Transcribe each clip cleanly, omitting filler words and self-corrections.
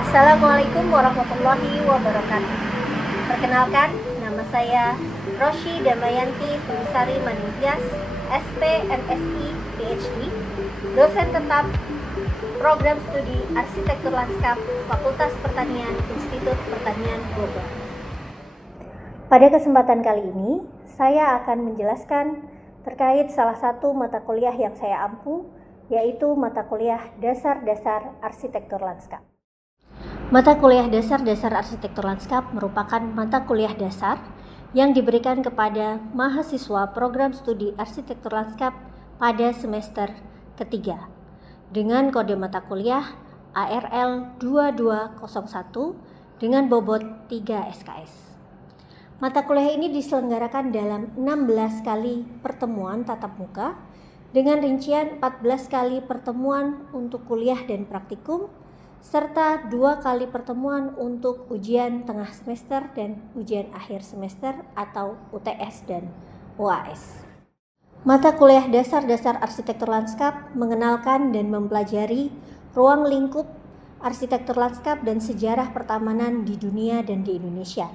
Assalamualaikum warahmatullahi wabarakatuh. Perkenalkan, nama saya Roshi Damayanti Tulisari Maningtyas, SP MSI PhD, dosen tetap Program Studi Arsitektur Lanskap Fakultas Pertanian Institut Pertanian Bogor. Pada kesempatan kali ini, saya akan menjelaskan terkait salah satu mata kuliah yang saya ampu, yaitu mata kuliah Dasar-Dasar Arsitektur Lanskap. Mata kuliah Dasar-Dasar Arsitektur Lanskap merupakan mata kuliah dasar yang diberikan kepada mahasiswa program studi Arsitektur Lanskap pada semester ketiga dengan kode mata kuliah ARL 2201 dengan bobot 3 SKS. Mata kuliah ini diselenggarakan dalam 16 kali pertemuan tatap muka dengan rincian 14 kali pertemuan untuk kuliah dan praktikum serta 2 kali pertemuan untuk ujian tengah semester dan ujian akhir semester atau UTS dan UAS. Mata kuliah Dasar-Dasar Arsitektur Lanskap mengenalkan dan mempelajari ruang lingkup arsitektur lanskap dan sejarah pertamanan di dunia dan di Indonesia.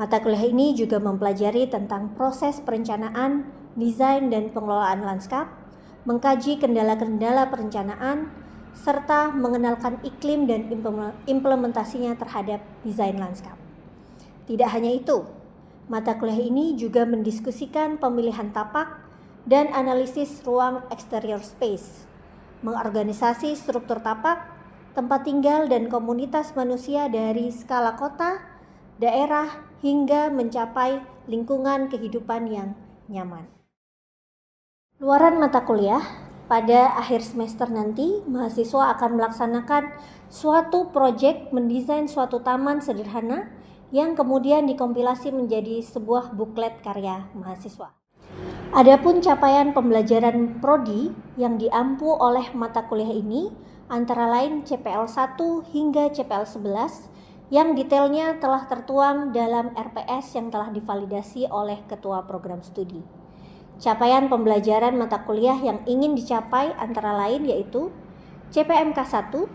Mata kuliah ini juga mempelajari tentang proses perencanaan, desain dan pengelolaan lanskap, mengkaji kendala-kendala perencanaan, serta mengenalkan iklim dan implementasinya terhadap desain lanskap. Tidak hanya itu, mata kuliah ini juga mendiskusikan pemilihan tapak dan analisis ruang exterior space, mengorganisasi struktur tapak, tempat tinggal dan komunitas manusia dari skala kota, daerah, hingga mencapai lingkungan kehidupan yang nyaman. Luaran mata kuliah. Pada akhir semester nanti, mahasiswa akan melaksanakan suatu proyek mendesain suatu taman sederhana yang kemudian dikompilasi menjadi sebuah buklet karya mahasiswa. Adapun capaian pembelajaran prodi yang diampu oleh mata kuliah ini antara lain CPL 1 hingga CPL 11 yang detailnya telah tertuang dalam RPS yang telah divalidasi oleh Ketua Program Studi. Capaian pembelajaran mata kuliah yang ingin dicapai antara lain yaitu CPMK 1,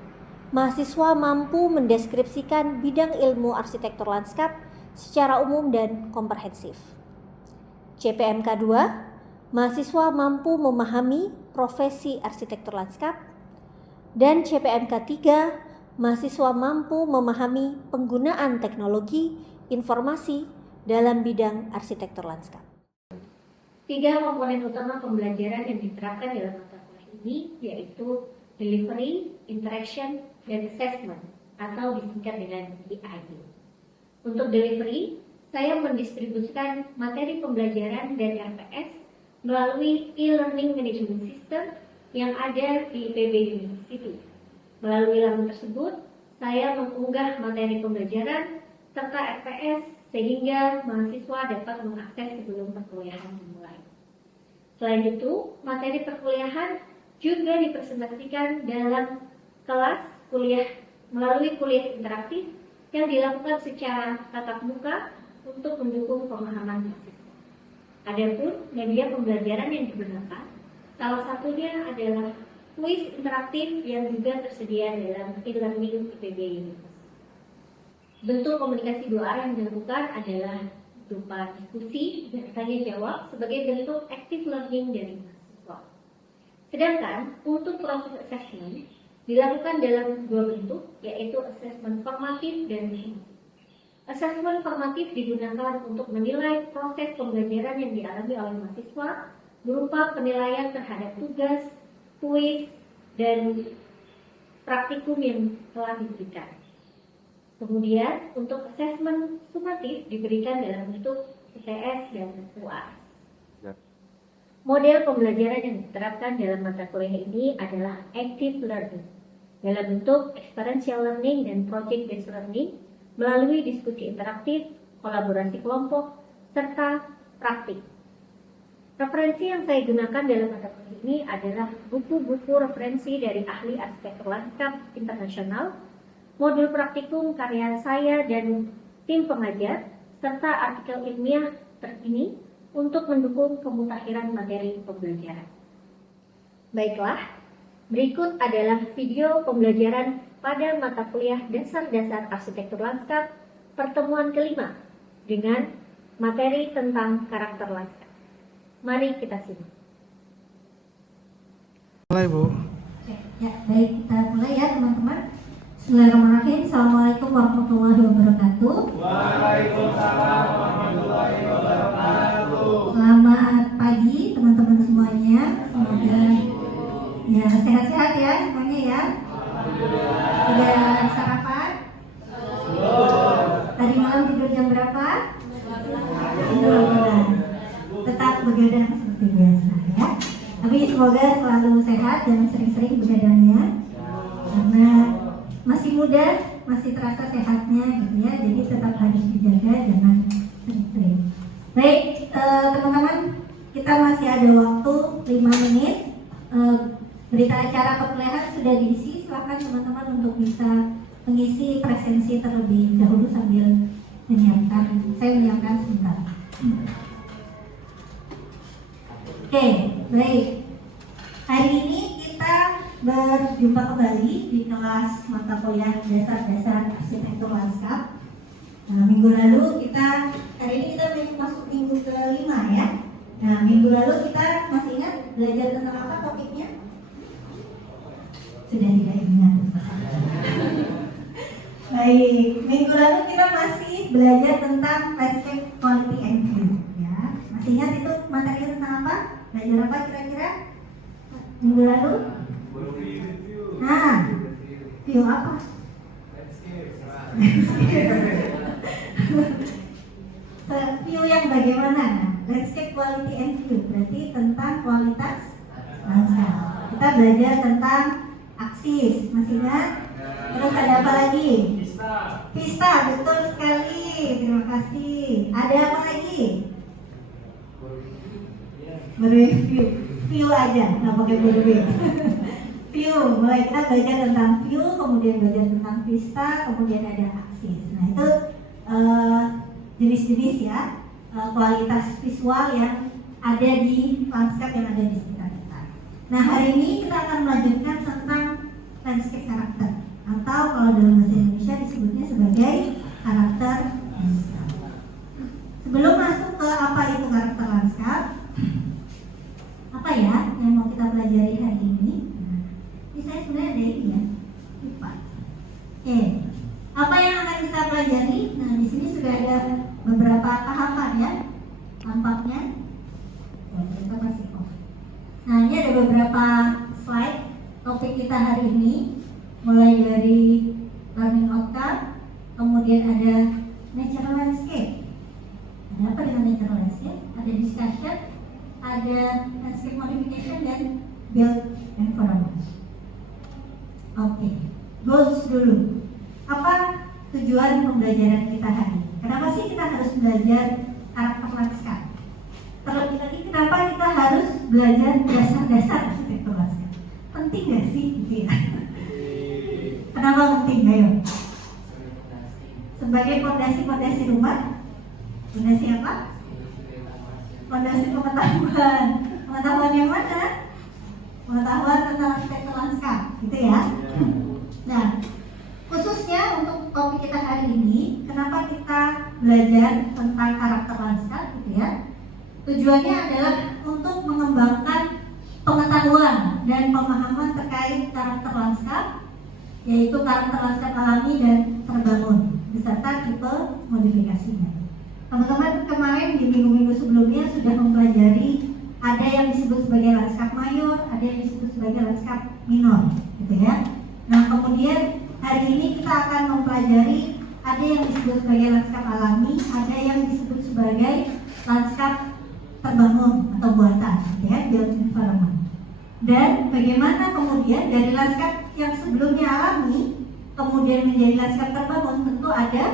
mahasiswa mampu mendeskripsikan bidang ilmu arsitektur lanskap secara umum dan komprehensif. CPMK 2, mahasiswa mampu memahami profesi arsitektur lanskap. Dan CPMK 3, mahasiswa mampu memahami penggunaan teknologi informasi dalam bidang arsitektur lanskap. 3 komponen utama pembelajaran yang diterapkan dalam mata kuliah ini yaitu delivery, interaction, dan assessment atau disingkat dengan DIU. Untuk delivery, saya mendistribusikan materi pembelajaran dan RPS melalui e-learning management system yang ada di IPB University. Melalui laman tersebut, saya mengunggah materi pembelajaran serta RPS sehingga mahasiswa dapat mengakses sebelum perkuliahan dimulai. Selain itu, materi perkuliahan juga dipresentasikan dalam kelas kuliah melalui kuliah interaktif yang dilakukan secara tatap muka untuk mendukung pemahaman mahasiswa. Adapun media pembelajaran yang digunakan, salah satunya adalah kuis interaktif yang juga tersedia dalam e-learning IPB ini. Bentuk komunikasi 2 arah yang dilakukan adalah berupa diskusi dan tanya jawab sebagai bentuk active learning dari mahasiswa. Sedangkan untuk proses assessment dilakukan dalam 2 bentuk, yaitu assessment formatif dan summatif. Assessment formatif digunakan untuk menilai proses pembelajaran yang dialami oleh mahasiswa berupa penilaian terhadap tugas, kuis, dan praktikum yang telah diberikan. Kemudian untuk assessment sumatif diberikan dalam bentuk UTS dan UAS. Model pembelajaran yang diterapkan dalam mata kuliah ini adalah active learning dalam bentuk experiential learning dan project based learning melalui diskusi interaktif, kolaborasi kelompok, serta praktik. Referensi yang saya gunakan dalam mata kuliah ini adalah buku-buku referensi dari ahli arsitektur lanskap internasional, modul praktikum karya saya dan tim pengajar, serta artikel ilmiah terkini untuk mendukung pemutahiran materi pembelajaran. Baiklah, berikut adalah video pembelajaran pada mata kuliah Dasar-Dasar Arsitektur Lanskap pertemuan kelima dengan materi tentang karakter lanskap. Mari kita simak. Mulai, Bu. Ya, baik, kita mulai ya teman-teman. Bismillahirrahmanirrahim. Assalamualaikum warahmatullahi wabarakatuh. Waalaikumsalam warahmatullahi wabarakatuh. Selamat pagi teman-teman semuanya. Semoga ya sehat-sehat ya semuanya ya. Sudah sarapan? Tadi malam tidur jam berapa? Tidur. Tetap begadang seperti biasa ya. Tapi semoga selalu sehat, jangan sering-sering begadangnya. Karena masih muda, masih terasa sehatnya gitu ya. Jadi tetap harus dijaga, jangan sering-sering. Baik, teman-teman, kita masih ada waktu 5 menit. Berita acara perkuliahan sudah diisi. Silakan teman-teman untuk bisa mengisi presensi terlebih dahulu sambil saya menyiapkan sebentar. Oke, baik. Hari ini kita berjumpa kembali di kelas mata kuliah Dasar-Dasar Arsitektur Lanskap. Minggu lalu hari ini kita masuk minggu ke-5 ya. Nah, minggu lalu kita masih ingat belajar tentang apa topiknya? Sudah tidak ingat. Baik, minggu lalu kita masih belajar tentang landscape quality and view ya. Masih ingat itu materi tentang apa? Belajar apa kira-kira? Minggu lalu? Nah, view apa? View yang bagaimana? Landscape quality and view berarti tentang kualitas lanskap. Kita belajar tentang aksis, masih ingat? Terus ada apa lagi? Vista, betul sekali. Terima kasih. Ada apa lagi? Mereview, view aja, nggak pakai mereview. View, mulai kita belajar tentang view, kemudian belajar tentang vista, kemudian ada aksis. Nah itu jenis-jenis ya kualitas visual yang ada di lanskap yang ada di sekitar kita. Nah hari ini kita akan melanjutkan tentang landscape karakter, atau kalau dalam bahasa Indonesia disebutnya sebagai karakter lanskap. Sebelum masuk ke apa itu karakter lanskap, apa ya yang mau kita pelajari hari ini? Ini saya sebenarnya ada ini ya, lupa. Oke, apa yang akan kita pelajari? Nah di sini sudah ada beberapa tahapan ya, tampaknya. Kita kasih off. Nah ini ada beberapa slide topik kita hari ini, mulai dari learning outcome, kemudian ada natural landscape. Ada apa dengan natural landscape? Ada discussion, ada landscape modification, dan build environment. Oke, goals dulu. Apa tujuan pembelajaran kita hari ini? Kenapa sih kita harus belajar karakter lanskap? Terlebih lagi kenapa kita harus belajar dasar-dasar arsitektur lanskap? Penting gak sih? Gitu ya? Kenapa penting? Ayo. Sebagai fondasi rumah. Fondasi apa? Fondasi pengetahuan. Pengetahuan yang mana? Pengetahuan tentang arsitektur lanskap, gitu ya. Nah, khususnya untuk topik kita hari ini, kenapa kita belajar tentang karakter lanskap, gitu ya? Tujuannya adalah untuk mengembangkan pengetahuan dan pemahaman terkait karakter lanskap, yaitu karakter lanskap alami dan terbangun, beserta tipe modifikasinya. Teman-teman kemarin di minggu-minggu sebelumnya sudah mempelajari ada yang disebut sebagai lanskap mayor, ada yang disebut sebagai lanskap minor, gitu ya. Nah kemudian hari ini kita akan mempelajari ada yang disebut sebagai lanskap alami, ada yang disebut sebagai lanskap terbangun atau buatan, gitu ya, built environment. Dan bagaimana kemudian dari lanskap yang sebelumnya alami kemudian menjadi lanskap terbangun, tentu ada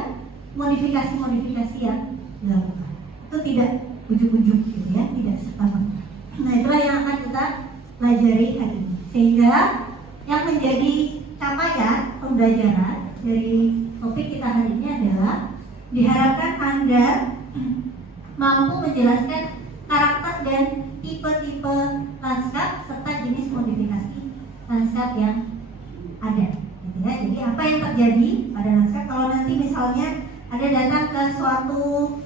modifikasi-modifikasi yang dilakukan. Itu tidak ujuk-ujuk gitu ya, tidak serta-merta. Nah itulah yang akan kita pelajari hari ini. Sehingga yang menjadi capaian pembelajaran dari topik kita hari ini adalah diharapkan Anda mampu menjelaskan karakter dan tipe-tipe lanskap serta jenis modifikasi lanskap yang ada, gitu ya. Jadi apa yang terjadi pada lanskap kalau nanti misalnya ada datang ke suatu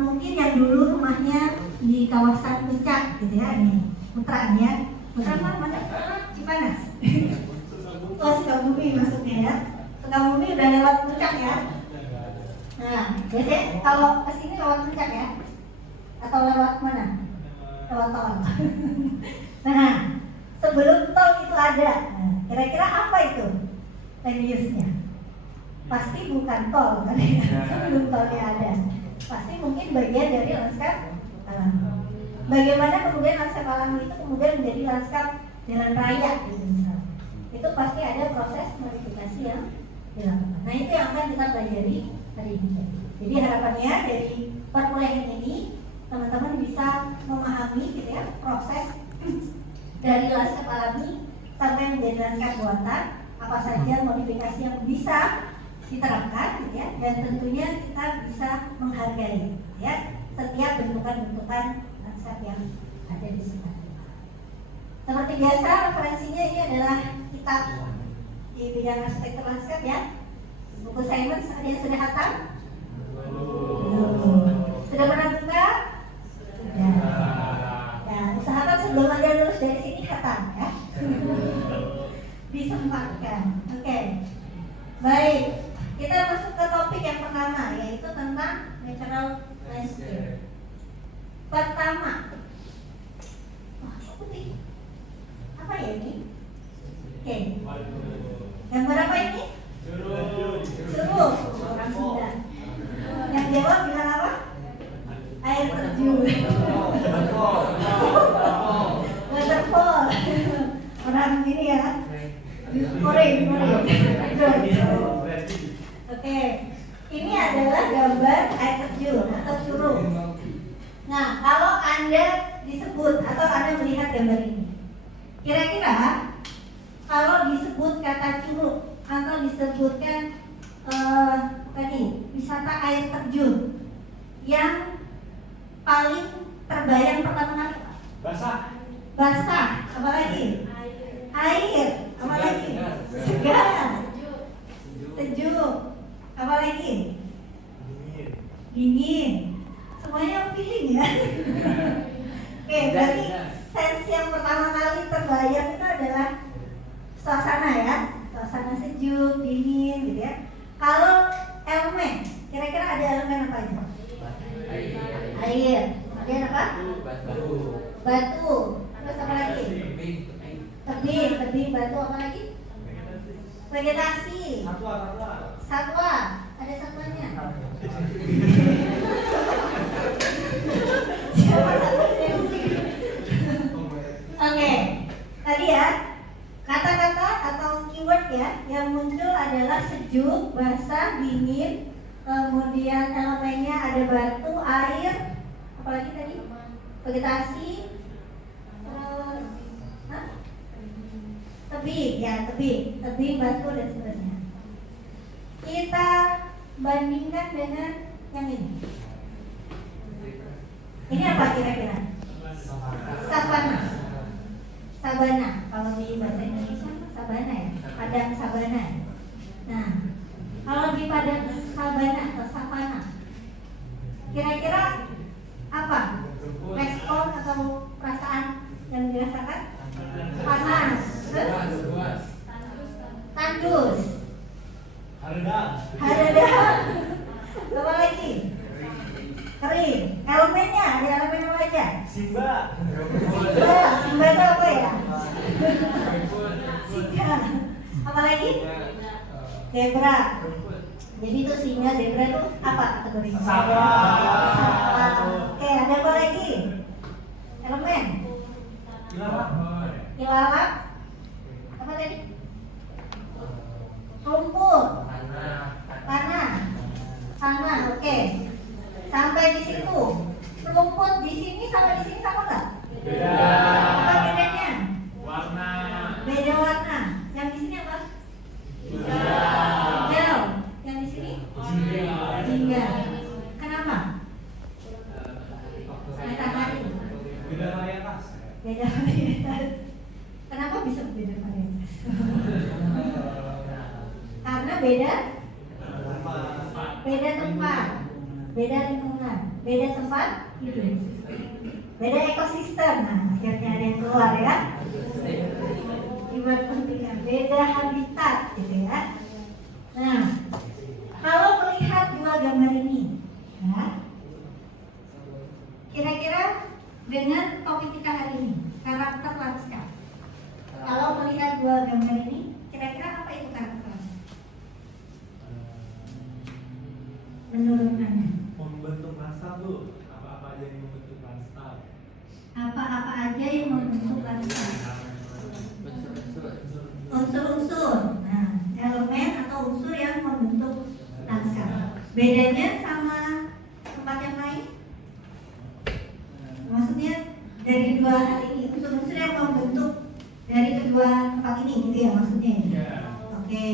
mungkin yang dulu rumahnya di kawasan puncak, gitu ya, ini Putra ya, Putra mana? Cipanas. Oh, Sukabumi maksudnya ya. Sukabumi udah lewat puncak ya. Nah, jadi kalau kesini lewat puncak ya, atau lewat mana? Lewat tol. Nah, sebelum tol itu ada, nah, kira-kira apa itu Teniusnya? Pasti bukan tol kan ya, sebelum tolnya ada. Pasti mungkin bagian dari lanskap alam. Bagaimana kemudian lanskap alam itu kemudian menjadi lanskap jalan raya gitu misalnya. Itu pasti ada proses modifikasi yang dilakukan. Nah, itu yang akan kita pelajari hari ini. Jadi harapannya dari perkuliahan ini teman-teman bisa memahami gitu ya proses dari lanskap alami sampai menjadi lanskap buatan, apa saja modifikasi yang bisa diterapkan gitu ya, dan tentunya kita bisa menghargai gitu ya setiap bentukan-bentukan lanskap yang ada di sekitar. Seperti biasa referensinya ini adalah kitab di bidang arsitektur lanskap ya. Buku Simons ada yang sudah hatam? Sudah pernah buka? Sudah. Ya, usahakan sebelum Anda lulus dari sini hatam ya. Disempatkan. Oke. Baik, kita masuk ke topik yang pertama, yaitu tentang natural landscape. Pertama, wah, putih. Apa ya ini? Oke. Gambar apa ini? Curug. Orang Sunda. Yang jawab bilang apa? Air terjun. Waterfall. Orang ini ya. Korea. Oke. Ini adalah gambar air terjun atau curug. Nah, kalau Anda disebut atau Anda melihat gambar ini, kira-kira kalau disebut kata curug atau disebutkan tadi wisata air terjun, yang paling terbayang pertama kali basah, apa lagi? Air, apa lagi? Segar, sejuk, apa lagi? Dingin. Semuanya feeling ya. Oke, berarti sense yang pertama kali terbayang itu adalah suasana ya, suasana sejuk, dingin gitu ya. Kalau elemen, kira-kira ada elemen apa aja? Air. Kemudian apa? Batu. Terus apa lagi? Tebing, batu, apa lagi? Vegetasi. Satwa. Ada satwanya? Siapa satwanya? Oke. Tadi ya, kata-kata atau keyword ya yang muncul adalah sejuk, basah, dingin, kemudian elemennya ada batu, air, apalagi tadi? Vegetasi, tebing, batu dan seterusnya. Kita bandingkan dengan yang ini. Ini apa kira-kira? Sabana. Kalau di bahasa Indonesia sabana ya, padang sabana. Nah, kalau di padang sabana atau savana, kira-kira apa respon atau perasaan yang dirasakan? Panas, tandus, haradang, apa lagi? Kering. Elemennya ada elemen apa aja? Simba itu apa ya? Singa. Apa lagi? Zebra. Jadi itu singa, zebra itu apa kategorinya? Satwa. Oke, ada apa lagi? Elemen. Ilalap. Apa tadi? Rumput. Tanah. Oke. Sampai di situ. Rumput di sini sama di sini sama nggak? Beda. Apa bedanya? Beda warna. Yang di sini apa? Hijau. Yang di sini? Jingga. Kenapa? Matahari. Beda varietas. Kenapa bisa beda varietas? Karena beda tempat, beda lingkungan, beda tempat hidup, beda ekosistem. Nah, akhirnya ada yang keluar ya. Keyword pentingnya beda habitat, gitu ya. Nah, kalau melihat dua gambar ini, ya, kira-kira dengan topik kita hari ini, karakter lanskap. Kalau melihat dua gambar ini, kira-kira apa itu karakter lanskap? Menurut Anda? Membentuk lanskap tuh apa-apa aja yang membentuk lanskap? Apa-apa aja yang membentuk lanskap? Unsur-unsur. Nah, elemen atau unsur yang membentuk lanskap. Bedanya sama tempat yang lain? Maksudnya dari dua hal ini, unsur-unsur yang membentuk dari kedua tempat ini, gitu ya maksudnya? Oke.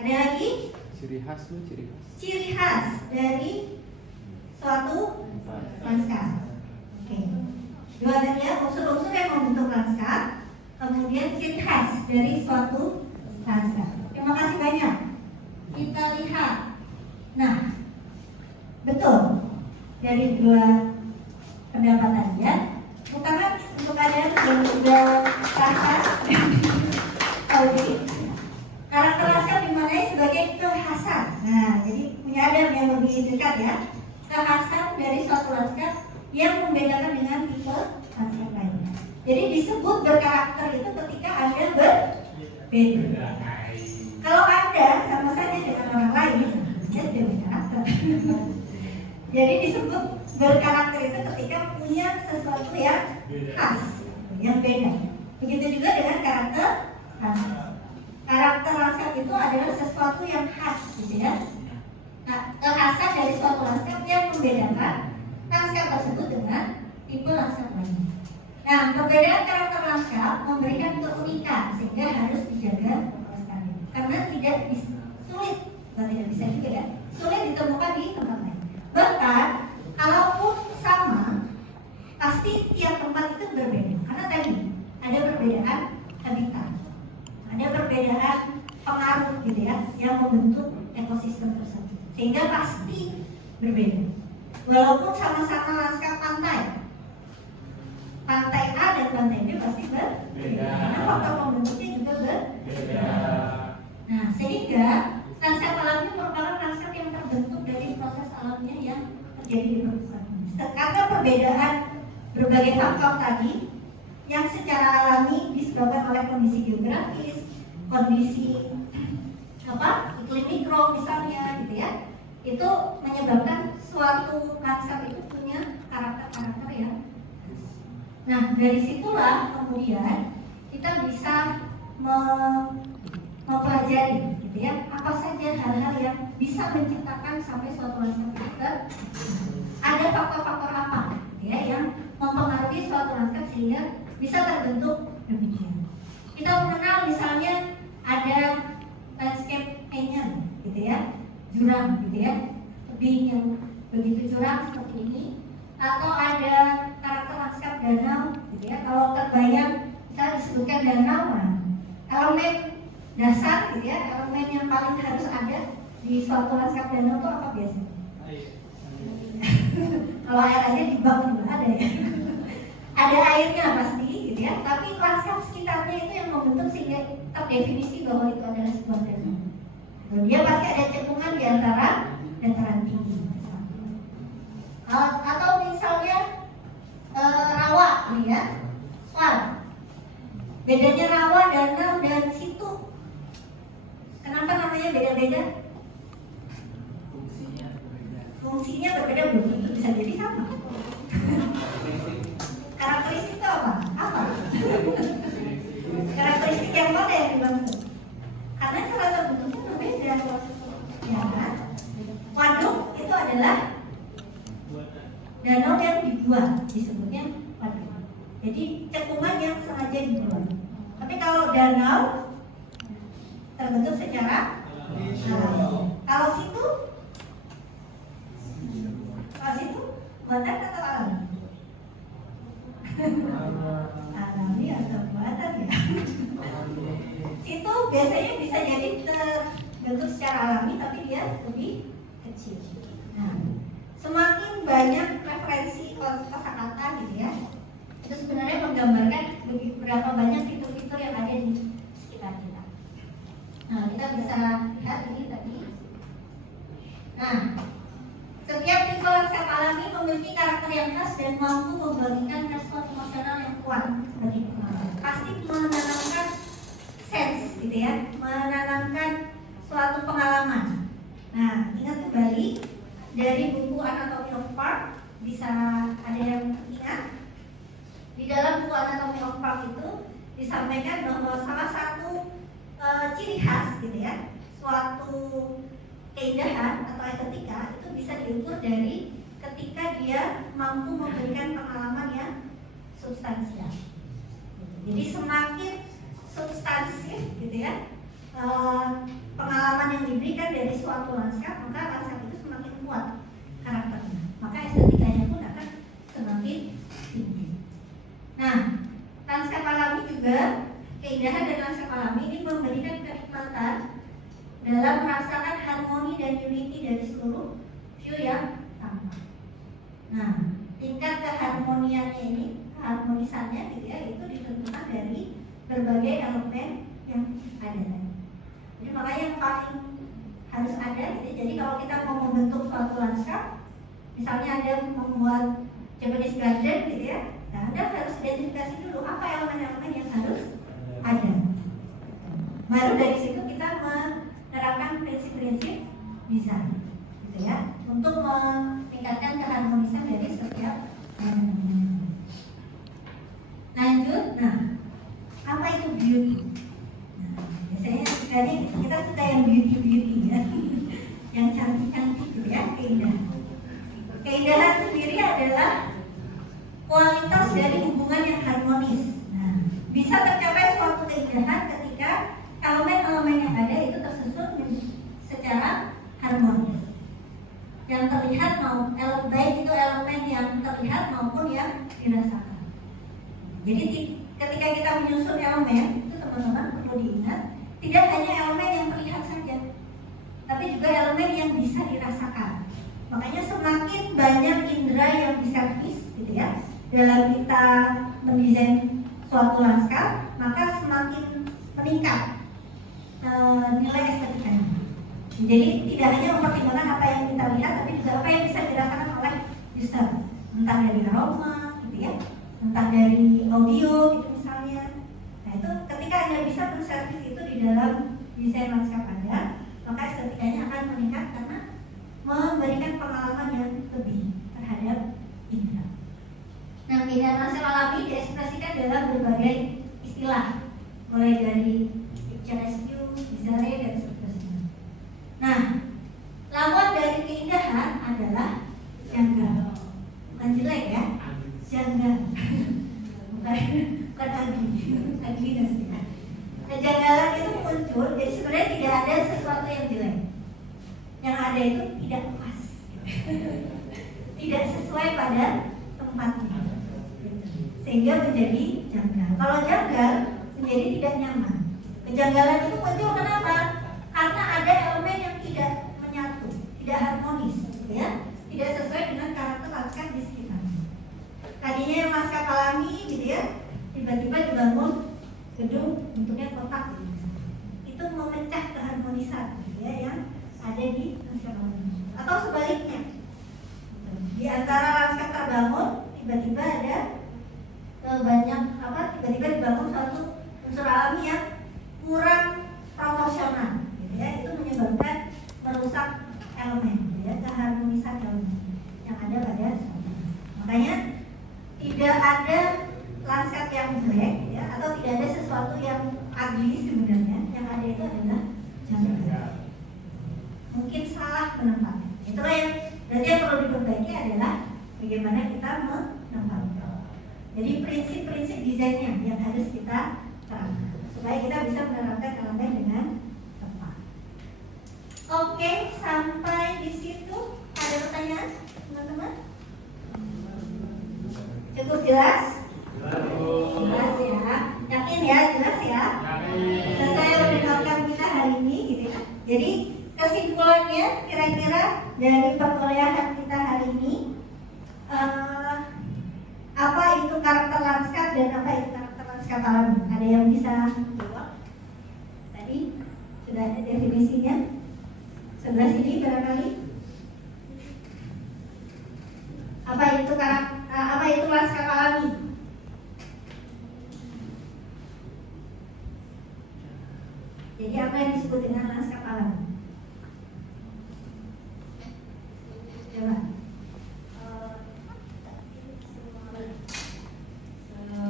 Ada lagi? Ciri khas tuh, ciri khas. Ciri khas dari suatu lanskap. Oke. Dua tadi ya, unsur-unsur yang membentuk lanskap, kemudian ciri khas dari suatu lanskap. Terima kasih banyak. Kita lihat. Nah, betul dari dua pendapat tadi ya. Terutama untuk kalian yang sudah rasa Audi, karakter lanskap dimaknai sebagai kekhasan. Nah, jadi punya adam yang lebih dekat ya. Kekhasan dari suatu lanskap yang membedakan dengan tipe lanskap lainnya. Jadi disebut berkarakter itu ketika Anda berbeda. Kalau Anda sama saja dengan orang lain, dia tidak berkarakter. Jadi disebut berkarakter itu ketika punya sesuatu yang khas, yang beda. Begitu juga dengan karakter lanskap. Karakter lanskap itu adalah sesuatu yang khas, gitu ya. Nah, kekhasan dari suatu lanskap yang membedakan lanskap tersebut dengan tipe lanskap lainnya. Nah, perbedaan karakter lanskap memberikan keunikan sehingga harus dijaga kelestarian. Karena sulit, bukan tidak bisa juga ya, sulit ditemukan di tempat lain. Bahkan, kalaupun sama, pasti tiap tempat itu berbeda. Karena tadi ada perbedaan habitat, ada perbedaan pengaruh gitu ya, yang membentuk ekosistem tersebut. Sehingga pasti berbeda. Walaupun sama-sama lanskap pantai A dan pantai B pasti berbeda. Karena faktor pembentuknya juga berbeda. Nah, sehingga lanskap alami merupakan lanskap yang terbentuk dari proses alamnya yang terjadi di permukaan. Karena perbedaan berbagai faktor tadi yang secara alami disebabkan oleh kondisi geografis, kondisi iklim mikro misalnya gitu ya, itu menyebabkan suatu lanskap itu punya karakter-karakter yang khas. Nah, dari situlah kemudian kita bisa mempelajari gitu ya, apa saja hal-hal yang bisa menciptakan sampai suatu lanskap itu. Ada faktor-faktor apa gitu ya, yang mempengaruhi suatu lanskap sehingga bisa terbentuk demikian. Kita mengenal misalnya ada landscape canyon gitu ya, jurang gitu ya, tebing yang begitu curam seperti ini, atau ada karakter lanskap danau gitu ya. Kalau terbayang misalnya disebutkan danau, elemen dasar gitu ya, elemen yang paling harus ada di suatu lanskap danau itu apa biasanya? Kalau air aja di bawah juga ada ya. Ada airnya pasti gitu ya, tapi lanskap sekitarnya itu yang membentuk sehingga terdefinisi bahwa itu adalah sebuah danau. Dia pasti ada cekungan di antara dataran tinggi. Atau misalnya rawa nih ya, swal. Bedanya rawa, danau, dan situ. Kenapa namanya beda-beda? Fungsinya berbeda, belum tentu bisa jadi sama. Karakteristik itu apa? Karakteristik yang mana yang dimaksud? Karena cara terbentuknya berbeda. Ya kan? Waduk itu adalah danau yang dibuat, disebutnya waduk. Jadi cekungan yang sengaja dibuat. Tapi kalau danau terbentuk secara alami. Kalau situ buatan atau alami? Alami atau buatan ya? biasanya bisa jadi terbentuk secara alami, tapi dia lebih kecil. Nah, semakin banyak referensi kosakata gitu ya, itu sebenarnya menggambarkan berapa banyak fitur-fitur yang ada di sekitar kita. Nah, kita bisa lihat ini tadi. Nah, setiap tipe lanskap alami memiliki karakter yang khas dan mampu membagikan respon emosional yang kuat bagi penonton. Pasti menanamkan sense gitu ya, menanamkan suatu pengalaman. Nah, ingat kembali dari buku Anatomy of Park, bisa ada yang ingat? Di dalam buku Anatomy of Park itu disampaikan bahwa salah satu ciri khas gitu ya, suatu keindahan atau estetika itu bisa diukur dari ketika dia mampu memberikan pengalaman yang substansial. Jadi semakin substansif gitu ya pengalaman yang diberikan dari suatu lanskap, maka lanskap itu semakin kuat karakternya, maka estetikanya pun akan semakin tinggi. Nah, lanskap alami juga, keindahan dari lanskap alami ini memberikan kenikmatan dalam merasakan harmoni dan unity dari seluruh view yang tampak. Nah, tingkat keharmoniannya ini, keharmonisannya gitu ya, itu ditentukan dari berbagai elemen yang ada. Jadi makanya yang paling harus ada gitu. Jadi kalau kita mau membentuk suatu lanskap, misalnya Anda membuat Japanese garden gitu ya, nah Anda harus identifikasi dulu apa elemen-elemen yang harus ada. Baru dari situ kita menerapkan prinsip-prinsip desain gitu ya, untuk meningkatkan keharmonisan dari setiap elemen. Lanjut, nah apa itu beauty? Nah, biasanya kita suka yang beauty ya, yang cantik-cantik gitu ya, keindahan. Keindahan sendiri adalah kualitas dari hubungan yang harmonis. Nah, bisa tercapai suatu keindahan ketika elemen-elemen yang ada itu tersusun secara harmonis. Yang terlihat baik itu elemen yang terlihat maupun yang dirasakan. Jadi ketika kita menyusun elemen itu teman-teman perlu diingat, tidak hanya elemen yang terlihat saja, tapi juga elemen yang bisa dirasakan. Makanya semakin banyak indera yang diservis gitu ya dalam kita mendesain suatu lanskap, maka semakin meningkat nilai estetikanya. Jadi tidak hanya mempertimbangkan apa yang kita lihat, tapi juga apa yang bisa dirasakan oleh user, entah dari aroma gitu ya, entah dari audio gitu misalnya. Nah itu ketika Anda bisa menservis itu di dalam desain lanskap Anda, maka estetikanya akan meningkat karena memberikan pengalaman yang lebih terhadap indera. Nah, keindahan lanskap alami diekspresikan dalam berbagai istilah, mulai dari picturesque, bizarre, dan seterusnya. Nah, lawan dari keindahan adalah janggal. Bukan jelek ya, janggal. bukan ugliness ya. Kejanggalan itu muncul, jadi sebenarnya tidak ada sesuatu yang jelek. Yang ada itu tidak pas, tidak sesuai pada tempatnya, sehingga menjadi janggal. Kalau janggal menjadi tidak nyaman. Kejanggalan itu muncul kenapa? Karena ada elemen yang tidak menyatu, tidak harmonis, ya, tidak sesuai dengan karakter lanskap di sekitarnya. Tadinya yang lanskap alami, gitu ya, tiba-tiba dibangun gedung bentuknya kotak, gitu. Itu memecah keharmonisan, gitu ya, yang ada di lanskap alami. Atau sebaliknya, di antara lanskap terbangun, tiba-tiba ada tiba-tiba dibangun suatu unsur alami yang kurang proporsional, gitu ya, itu menyebabkan merusak elemen, gitu ya, keharmonisan elemen yang ada pada suatu. Makanya tidak ada lanskap yang jelek, ya, atau tidak ada sesuatu yang ugly sebenarnya. Yang ada itu adalah janggal. Mungkin salah penempatan. Itulah yang berarti yang perlu diperbaiki adalah bagaimana kita menempatkan. Jadi prinsip-prinsip desainnya yang harus kita terapkan supaya kita bisa menerapkan elemen dengan tepat. Oke, sampai di situ ada pertanyaan, teman-teman? Cukup jelas? Jelas ya. Yakin ya, jelas ya? Selesai mendengarkan kesimpulannya kira-kira dari perkuliahan kita hari ini, apa itu karakter lanskap dan apa itu karakter lanskap alami? Ada yang bisa jawab? Tadi sudah ada definisinya. Sebelah sini barangkali. Apa itu lanskap alami? Jadi apa yang disebut dengan lanskap alami? Coba.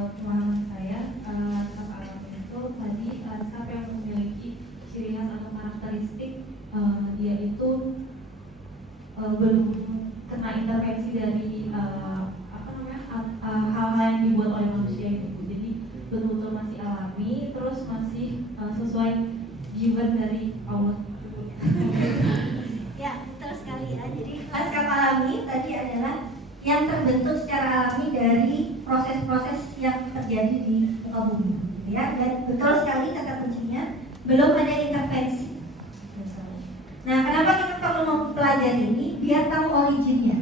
Pemahaman saya, lanskap alami itu tadi lanskap yang memiliki ciri khas atau karakteristik dia itu belum kena intervensi dari hal-hal yang dibuat oleh manusia itu. Jadi betul-betul masih alami, terus masih sesuai given dari Allah. Ya, betul sekali ya. Jadi lanskap alami tadi adalah yang terbentuk secara alami dari proses-proses yang terjadi di muka bumi, ya. Dan betul sekali kata kuncinya, belum ada intervensi. Nah, kenapa kita perlu mempelajari ini? Biar tahu originnya,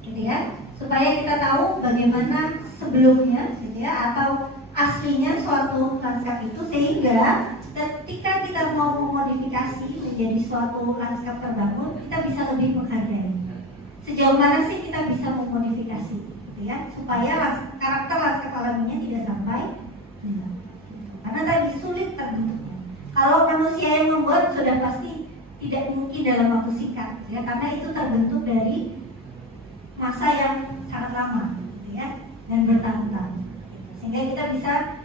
gitu ya, supaya kita tahu bagaimana sebelumnya, gitu ya, atau aslinya suatu lanskap itu, sehingga ketika kita mau memodifikasi menjadi suatu lanskap terbangun, kita bisa lebih menghargai. Sejauh mana sih kita bisa memodifikasi, gitu ya, supaya karakter lanskap alaminya tidak sampai hilang. Karena tadi sulit terbentuknya. Kalau manusia yang membuat sudah pasti tidak mungkin dalam waktu singkat, ya, karena itu terbentuk dari masa yang sangat lama, gitu ya, dan bertahun-tahun. Sehingga kita bisa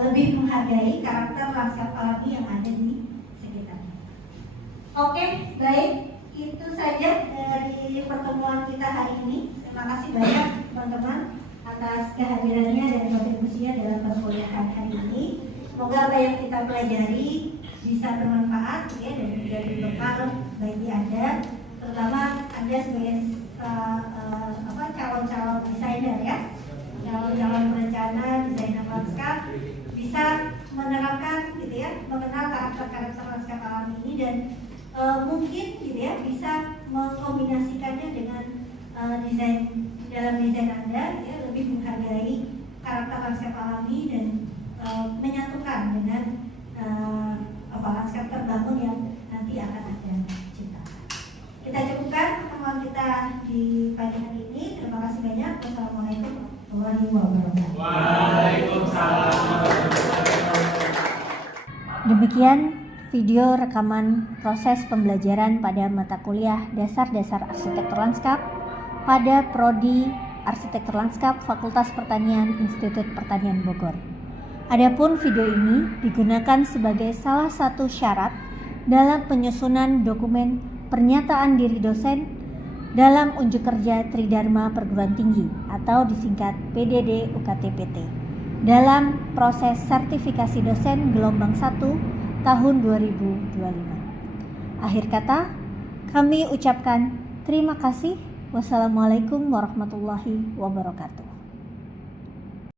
lebih menghargai karakter lanskap alami yang ada di sekitarnya. Oke, baik, itu saja dari pertemuan kita hari ini. Terima kasih banyak teman-teman atas kehadirannya dan kontribusinya dalam perkuliahan hari ini. Semoga apa yang kita pelajari bisa bermanfaat, ya, dan menjadi bekal bagi Anda, terutama Anda sebagai calon-calon desainer, ya, calon-calon perencana, desainer lanskap, bisa menerapkan, gitu ya, mengenal karakter-karakter lanskap alami ini dan mungkin, gitu ya, bisa mengkombinasikannya dengan dalam desain Anda, ya, lebih menghargai karakter lanskap alami dan menyatukan dengan lanskap terbangun yang nanti akan Anda ciptakan. Kita cukupkan pertemuan kita di pagi hari ini. Terima kasih banyak. Wassalamualaikum warahmatullahi wabarakatuh. Waalaikumsalam. Demikian video rekaman proses pembelajaran pada mata kuliah Dasar-Dasar Arsitektur Lanskap pada Prodi Arsitektur Lanskap Fakultas Pertanian Institut Pertanian Bogor. Adapun video ini digunakan sebagai salah satu syarat dalam penyusunan dokumen pernyataan diri dosen dalam unjuk kerja Tridharma Perguruan Tinggi atau disingkat PDD UKT-PT dalam proses sertifikasi dosen gelombang 1 tahun 2025. Akhir kata, kami ucapkan terima kasih. Wassalamualaikum warahmatullahi wabarakatuh.